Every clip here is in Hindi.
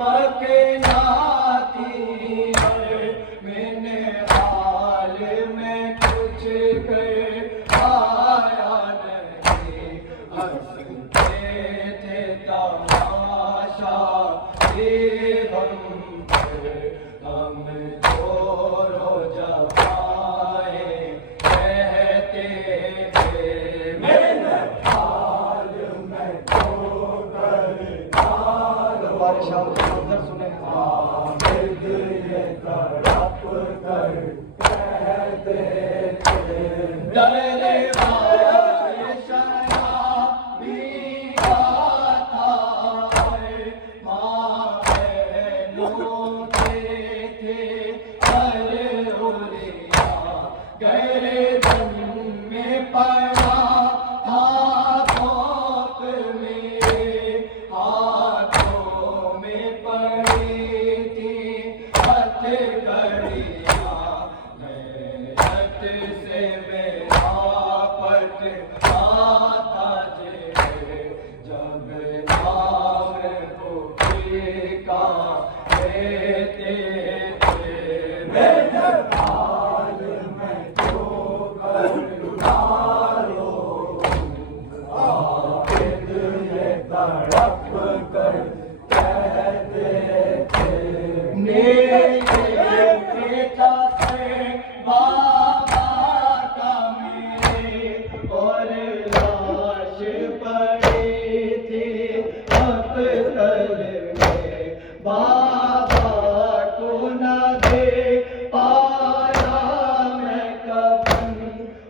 मकनाती है, मैंने हाल में कुछ कर आया नहीं। हंसते थे तमाशा ये हम जोरो जमाए कहते थे। मैंने हाल में बारिश मंजर सुने तड़प कर कहते थे। डरे वाले शराबी था, माँ बहनों के थे हर उलिया, गर्दन में पड़ा था कोप मेरे, हाथों में पड़ी थी हथकड़ियाँ। मेहनत से मेरा पटता था जब नाम पुका लेते थे। मेरे हाल में जो करो आखिर ये तड़प कर कहते थे। मेरे पिता से बाबा का मेरे और लाश पड़ी थी अख्तर में, बाबा को न दे पाया मैं कफन,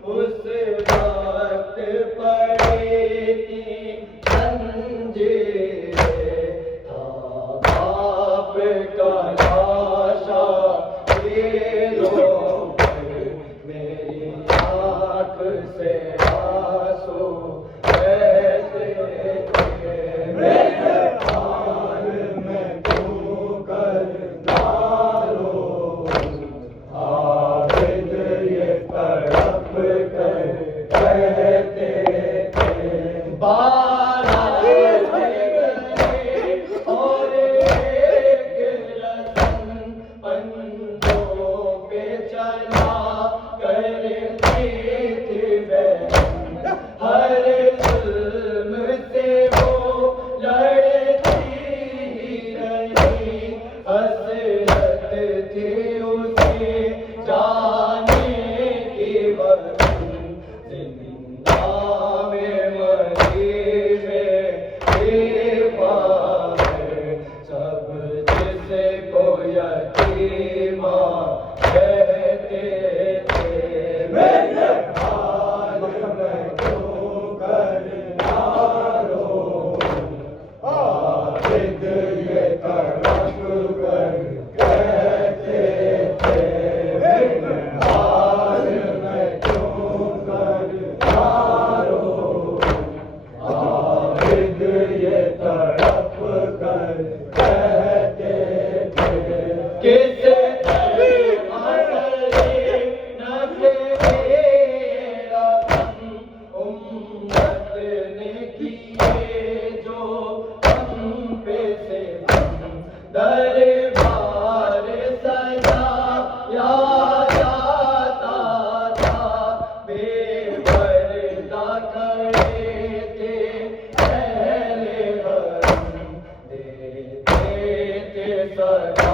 उस वक्त पड़ी थी जंजीरें, था बाप का लाशा ये रो मेरी आँख से आंसू बहते थे। मेरे हाल में तू कर डालो आबिद ये तड़प कर कहते थे। बारह गए और एक रतन पंजों पे चला करती थी बहन, हर जुल्म से वो लड़ती ही रही। हसरत थी उसे जाने की वतन, जिंदा में मरी में बेवार, सब जिसको यतीमा कहते थे। मेरे हाल में जो कर डालो आबिद ये तड़प कर कहते थे। मेरे हाल में जो कर डालो आबिद ये तड़प कर कहते थे। किस उम्मत ने किए जो हम पे से दरबार सजाया जाता था, बेपर्दा खड़े थे पहले हरम, देते थे सजा